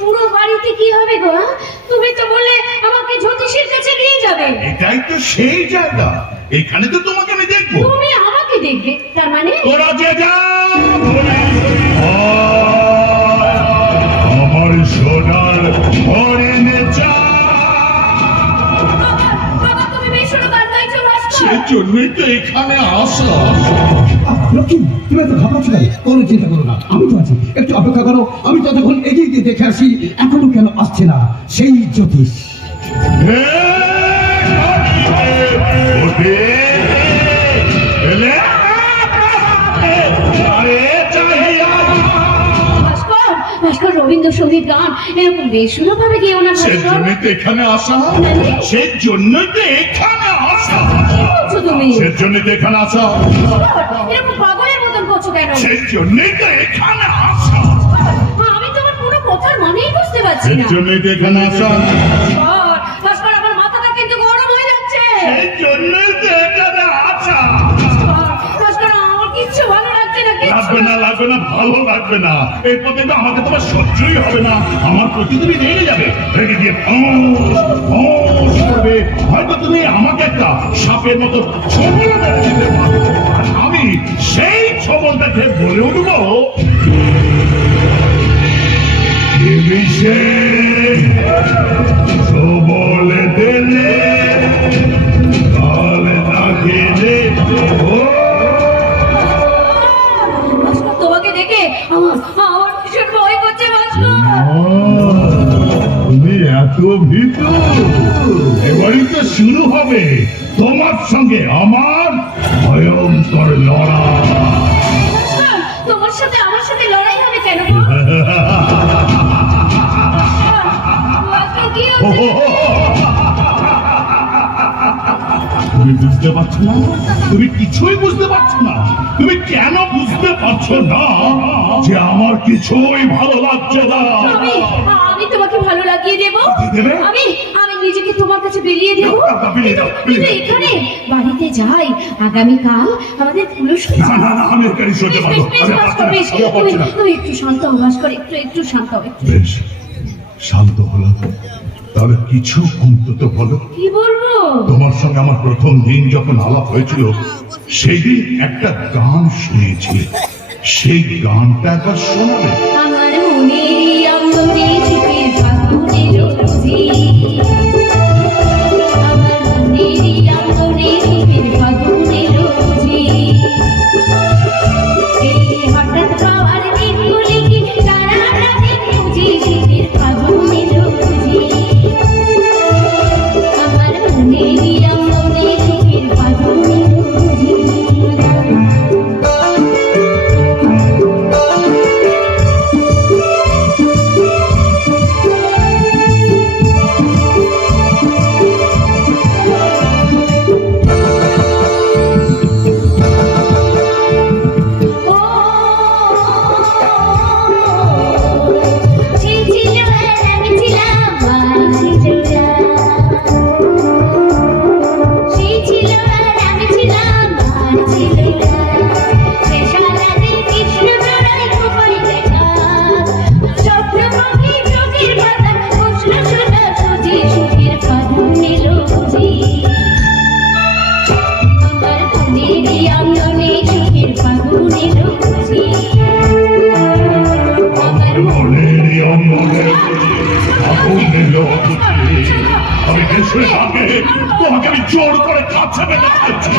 পুরো বাড়িতে কি হবে গো? তুমি তো বললে আমাকে জ্যোতিষীর কাছে নিয়ে যাবে। এটাই তো সেই জায়গা, এখানে তো তোমাকে আমি দেখবো। তুমি আমাকে দেখবে? তার মানে তোরা যে যাও, আমার সোনার হরিণে চা। বাবা তুমি বেশরো গান গাইছো ভাস্কর। সেজন্যই তো এখানে আসা। লক্ষ্মী, তুমি এত ঘাবড়াচ্ছ কেন? কোনো চিন্তা করো না, আমি তো আছি, একটু অপেক্ষা করো। আমি ততক্ষণ এগিয়ে গিয়ে দেখে আসি এখনো কেন আসছে না সেই জ্যোতিষ। ভাস্কর রবীন্দ্রসঙ্গীত গান এরকম বেসুরো ভাবে গেও না। সেজন্যই তো এখানে আসা, সেজন্যই তো এখানে আসা। তুমি সেজন্যই তো এখানে আসা, এরকম পাগলের মতন করছো কেন? সেজন্যই তো এখানে আসা। আমি তোমার কোনো কথার মানেই বুঝতে পারছি না। সেজন্যই তো এখানে আসা। ভাস্কর আমার মাথাটা কিন্তু গরম হয়ে যাচ্ছে। সেজন্যই তো এখানে আসা। ভাস্কর আমার কিচ্ছু ভালো লাগছে না। লাগবে না, লাগবে না, ভালো লাগবে না। এরপর দেখবে আমাকে তোমার সহ্যই হবে না। আমার প্রতি তুমি রেগে যাবে, রেগে গিয়ে করবে। হয়তো তুমি আমাকে একটা সাপের মতো ছবল মেরে দিতে পারো, আর আমি সেই ছবলটাকে বলে উঠবো ছবলে দিলে কালে না গেলে। তোমাকে দেখে আমার ভীষণ ভয় করছে ভাস্কর। তুমি এত ভীত? এবারই তো শুরু হবে তোমার সঙ্গে আমার ভয়ঙ্কর লড়াই। তোমার সাথে আমার সাথে লড়াই হবে কেন? কি হচ্ছে? তুমি বুঝতে পারছো না? তুমি কিছুই বুঝতে পারছো না? তুমি কেন বুঝতে পারছো না যে আমার কিছুই ভালো লাগছে না? আমি তোমাকে ভালো লাগিয়ে দেবো। আমি নিজেকে তোমার কাছে বিলিয়ে দেবো। কিন্তু এখানে বাড়িতে যাই, আগামীকাল আমাদের পুরস্কার। না না না, আমি এখানে সহ্য পারবো। তুমি একটু শান্ত হও ভাস্কর, একটু শান্ত হও। বেশ, শান্ত হলাম। তাহলে কিছু অন্তত বলো। কি বলবো? তোমার সঙ্গে আমার প্রথম দিন যখন আলাপ হয়েছিল, সেই দিন একটা গান শুনেছি। সেই গানটা একবার শোনাবে? আমার মনেরই অন্তরে থেকে ফাগুনের রোজি, আমার মনেরই অন্তরে থেকে ফাগুনের রোজি, এই হঠাৎ পাওয়ার দিনগুলি কি তারা রাতের বুঝি শীতের ফাগুনের রোজি, আমার মনেরই অন্তরে থেকে ফাগুনের রোজি। তোমাকে আমি জোর করে কাছে পেতে চাইছি।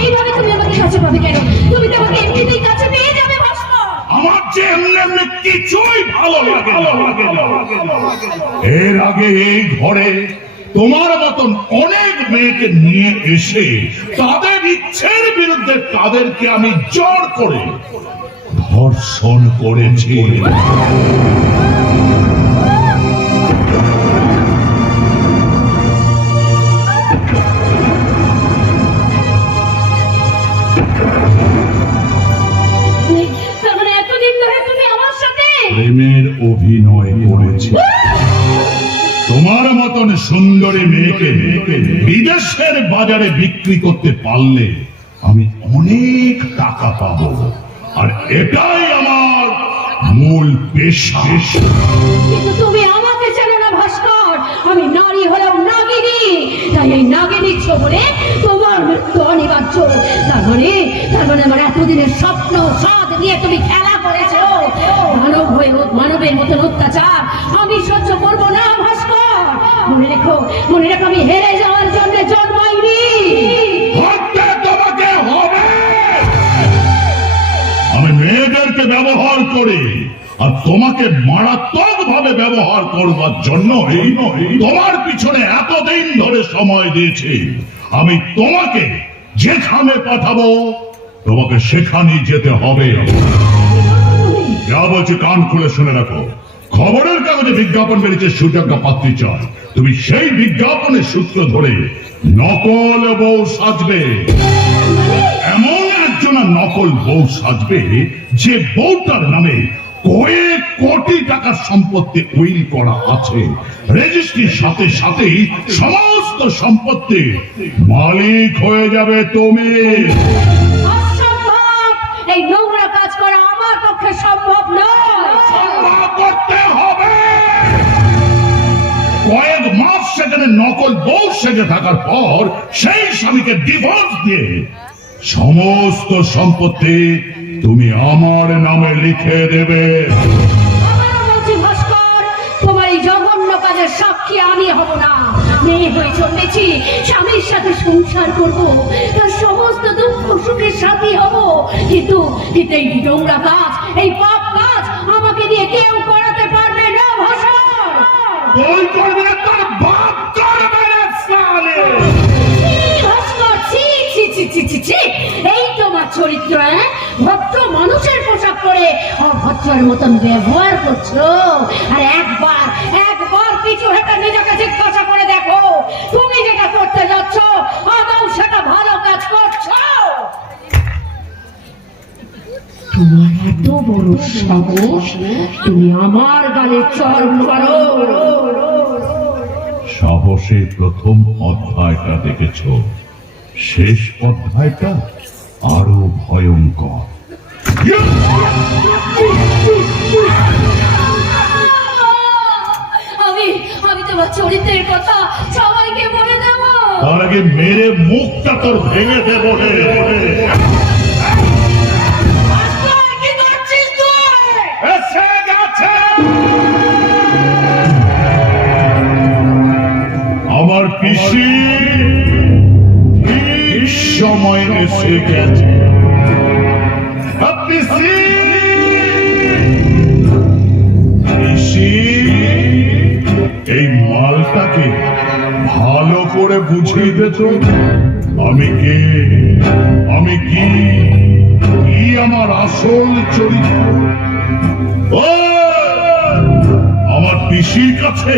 এইভাবে তুমি আমাকে কাছে পাবে কেন? তুমি তো আমাকে এমনিতেই কাছে পেয়ে যাবে ভাস্কর। আমার যে এমনি কিছুই ভালো লাগে না। এর আগে এই ঘরে তোমার মতন অনেক মেয়েকে নিয়ে এসে তাদের ইচ্ছের বিরুদ্ধে তাদেরকে আমি জোর করে ধর্ষণ করেছি। প্রেমের অভিনয় করেছে। তোমার মতন সুন্দরী মেয়েকে বিদেশের বাজারে বিক্রি করতে পারলে আমি অনেক টাকা পাবো, আর এটাই আমার মূল পেশা। কিন্তু তুমি আমাকে চেনো না ভাস্কর, আমি নারী হলাম নাগিনী, তাই এই নাগিনীর ছোবলে তোমার মৃত্যু অনিবার্য। তার মানে আমার এতদিনের স্বপ্ন সাধ নিয়ে তুমি খেলা করেছো। মানবের মতন অত্যাচার আমি সহ্য করবো না ভাস্কর। মনে রেখো আমি হেরে যাওয়ার জন্য জন্মাইনি। তোমাকে হবে। আমি মেয়েদেরকে ব্যবহার করে আর তোমাকে মারাত্মক ভাবে ব্যবহার করবার জন্য তোমার পিছনে এতদিন ধরে সময় দিয়েছি। আমি তোমাকে যেখানে পাঠাবো তোমাকে সেখানেই যেতে হবে। যা বলছি কান খুলে শুনে রাখো। খবরের কাগজে বিজ্ঞাপন বেরিয়েছে সুযোগ্য পাত্রী চায়। তুমি সেই বিজ্ঞাপনের সূত্র ধরে নকল বউ সাজবে। এমন একজন নকল বউ সাজবে যে বউটার নামে কয়েক কোটি টাকার সম্পত্তি উইল করা আছে। রেজিস্ট্রির সাথে সাথেই সমস্ত সম্পত্তি মালিক হয়ে যাবে তুমি। এই নোংরা কাজ করা আমার পক্ষে সম্ভব নয়। সম্ভব করতে হবে। কয়েক মাস সেখানে নকল বউ সেজে থাকার পর সেই স্বামীকে ডিভোর্স দিয়ে সমস্ত সম্পত্তি তুমি আমার নামে লিখে দেবে। ভাস্কর, তোমার এই জঘন্য কাজের সাক্ষী আমি হব না। মেয়ে হয়ে জন্মেছি, স্বামীর সাথে সংসার করব, তার সমস্ত দুঃখ সুখের সাথী হব। কিন্তু এই নোংরা কাজ, এই পাপ কাজ আমাকে দিয়ে কেউ করাতে পারবে না ভাস্কর। তুই করবি না, তোর বাপ করবে না সালে। ভাস্কর, ছি ছি ছি ছি ছি ছি। এই তোমার চরিত্র, ভদ্র মানুষের পোশাক পরে অভদ্রের মতন ব্যবহার করছো। আর একবার পিছু হেঁটে নিজেকে জিজ্ঞাসা করে দেখো, তুমি যেটা করতে যাচ্ছ আদৌ সেটা ভালো কাজ করছো? তোমার এত বড় সাহস, তুমি আমার গালে চড় মারো। সাহসের প্রথম অধ্যায়টা দেখেছ, শেষ অধ্যায়টা আরো ভয়ঙ্কর। আমি তোমার চরিত্রের কথা সবাইকে বলে দেব। তার আগে মেরে মুখটা তোর ভেঙে দেবো। আমার পিসি ঠিক সময় এসে গেছে। পিসি এই মালটাকে ভালো করে বুঝিয়ে দিত আমি কে, আমি কি আমার আসল চরিত্র। ও আমার পিসির কাছে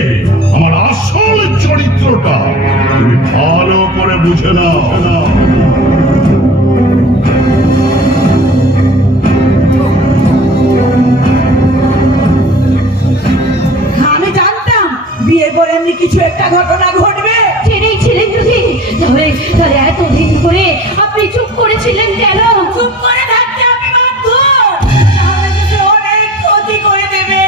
আমার আসল চরিত্রটা তুমি ভালো করে বুঝে নাও। আমি জানতাম বিয়ে করে এমনি কিছু একটা ঘটনা ঘটবে। জেনেই ছিলেন যদি, তাহলে এতদিন ধরে আপনি চুপ করেছিলেন কেন? চুপ করে থাকতে আমি বাধ্য, তাহলে যদি অনেক ক্ষতি করে দেবে।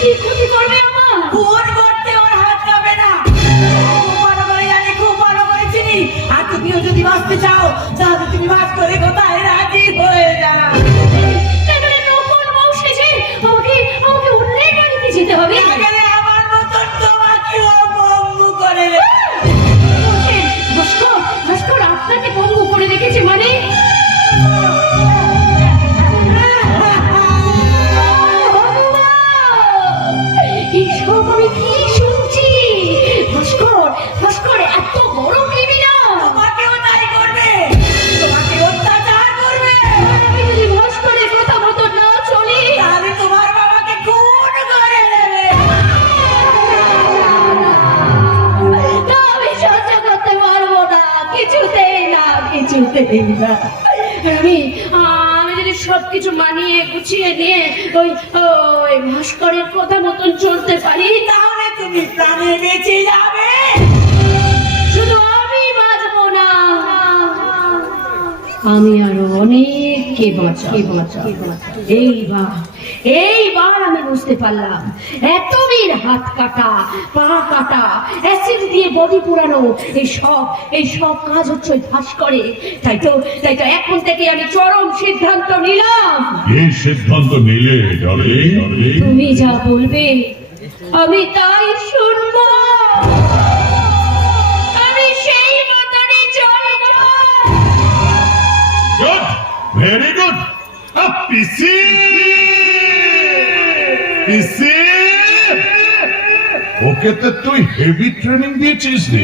কি ক্ষতি করবে আমার? খুন করতে ওর হাত যাবে না। খুব ভালো করে জানি, খুব ভালো করে চিনি। আর তুমিও যদি বাঁচতে চাও তাহলে তুমি বাঁচ করে কোথায় রাজি হয়ে যাও। নকল বউ সেজে আমাকে অন্যের বাড়িতে যেতে হবে? আমার মতন তোমাকেও বঙ্গ করে দেবে। ভাস্কর আপনাকে বঙ্গ করে রেখেছে মানে? এইসব আমি কি শুনছি? ভাস্কর এত বড় ক্রিমিনাল। তোমাকেও তাই করবে, তোমাকে অত্যাচার করবে। আমি যদি ভাস্করের কথা মতো না চলি তাহলে তোমার বাবাকে খুন করে দেবে। না, আমি সহ্য করতে পারবো না, কিছুতেই না। আমি যদি সবকিছু মানিয়ে গুছিয়ে নিয়ে ওই ভাস্করের কথা মতন চলতে পারি তাহলে তুমি প্রাণে বেঁচে যাবে। শুধু আমি বাঁচবো না, আমি আরো অনেককে বাঁচাবো। এইবার আমি বুঝতে পারলাম এত বীর হাত কাটা পা কাটা অ্যাসিড দিয়ে বডি পুরানো এই সব কাজ হচ্ছে ওই ভাস্করে। তাই তো এখন থেকে আমি চরম সিদ্ধান্ত নিলাম। এই সিদ্ধান্ত নিলে তুমি যা বলবে আমি তাই শুনবো, আমি সেই মতনই চলবো। Good, very good. PC okay তো তুই হেভি ট্রেনিং দিয়েছিস রে।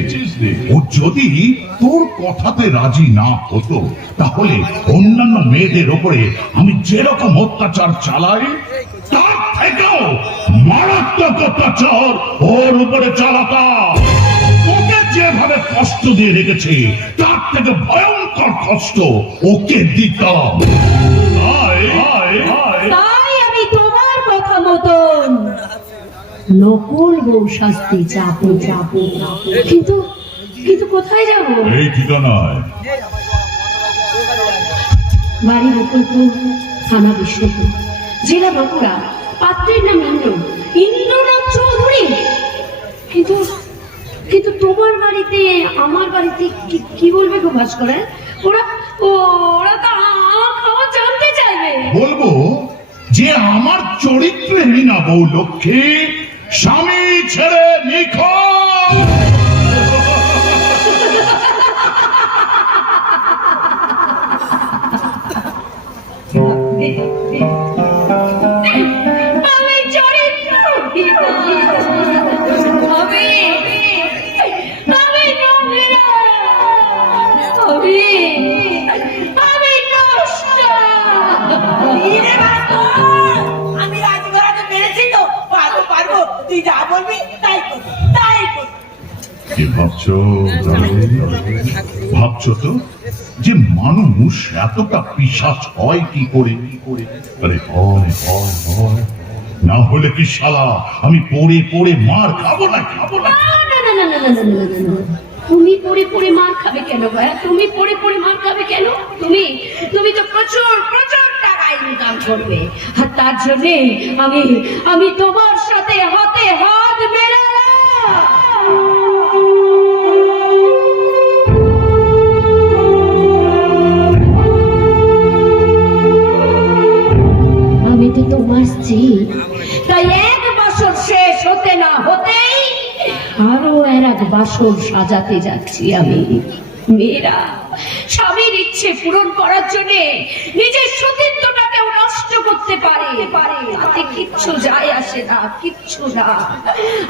ও যদি তোর কথাতে রাজি না হতো তাহলে অন্যান্য মেয়েদের ওপরে আমি যেরকম অত্যাচার চালাই তার থেকেও মারাত্মক অত্যাচার ওর উপরে চালাতাম। ওকে যেভাবে কষ্ট দিয়ে রেখেছে তার থেকে ভয়ঙ্কর কষ্ট ওকে দিতাম। তাই আমি তোমার কথা মতন নকুল বউ শাস্তি চাপো। কিন্তু কোথায় যাব? এই ঠিকানায়। বাড়ি বকুলপুর, থানা বিষ্ণুপুর, জেলা বাঁকুড়া। পাত্রের নাম ইন্দ্রনাথ চৌধুরী। কিন্তু তোমার বাড়িতে আমার বাড়িতে কি বলবে গো ভাস্কর? ওরা তো আমার জানতে চাইবে। বলবো যে আমার চরিত্রহীনা বউ লক্ষ্মী স্বামী ছেড়ে নিখোঁজ। আমি চরিত্রহীন, আমি নষ্ট। আমি রাজি করাতে পেরেছি তো, পারবো। তুই যা বলবি তাই করবি। কি ভাবছো তো যে মানুষ এতটা পিশাচ হয় কি করে? আরে হয়। না হলে কি শালা আমি পড়ে মার খাবো না। না। তুমি পড়ে মার খাবে কেন ভাইয়া? তুমি পড়ে মার খাবে কেন? তুমি তো প্রচুর টাকা ইনকাম করবে, আর তার জন্য আমি তোমার সাথে হাতে হাত মেলালাম। আমি তো তোমার স্ত্রী, তাই এক বছর শেষ হতে না হতেই আরো এক বাসর সাজাতে যাচ্ছি আমি। মেয়েরা স্বামীর ইচ্ছে পূরণ করার জন্য নিজের সতীত্বটাকেও নষ্ট করতে পারে, তাতে কিচ্ছু যায় আসে না, কিচ্ছু না।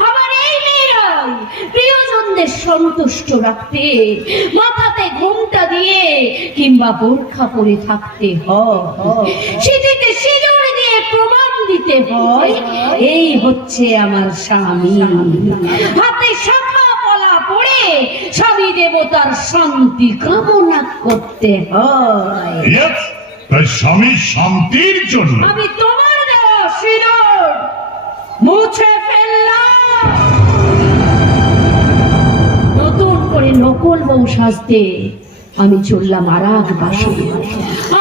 আমার এই মেয়েরাই প্রিয়জনদের সন্তুষ্ট রাখতে মাথাতে ঘোমটা দিয়ে কিংবা বোরখা পরে থাকতে হয়, সিঁথিতে সিঁদুর দিয়ে প্রমাণ দিতে হয় এই হচ্ছে আমার স্বামী। হাতে শাখা পলা পড়ে স্বামী দেবতার শান্তি কামনা করতে হয়। তাই স্বামীর শান্তির জন্য আমি তোমার দেওয়া সিঁদুর মুছে ফেললাম, নতুন করে নকল বউ সাজতে আমি চললাম আর এক বাসর।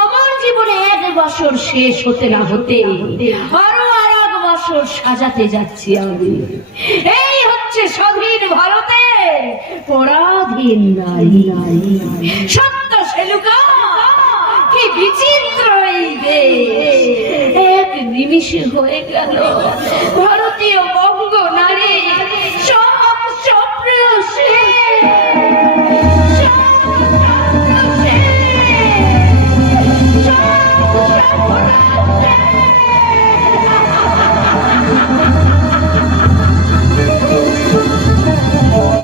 আমার জীবনে এক বাসর শেষ হতে না হতে আরো আর এক বাসর সাজাতে যাচ্ছি আমি। এই হচ্ছে স্বাধীন ভারতের পরাধীন নারী। সত্য সেলুকা, কি বিচিত্র এই দেশ! এক নিমিষে হয়ে গেল ভারতীয়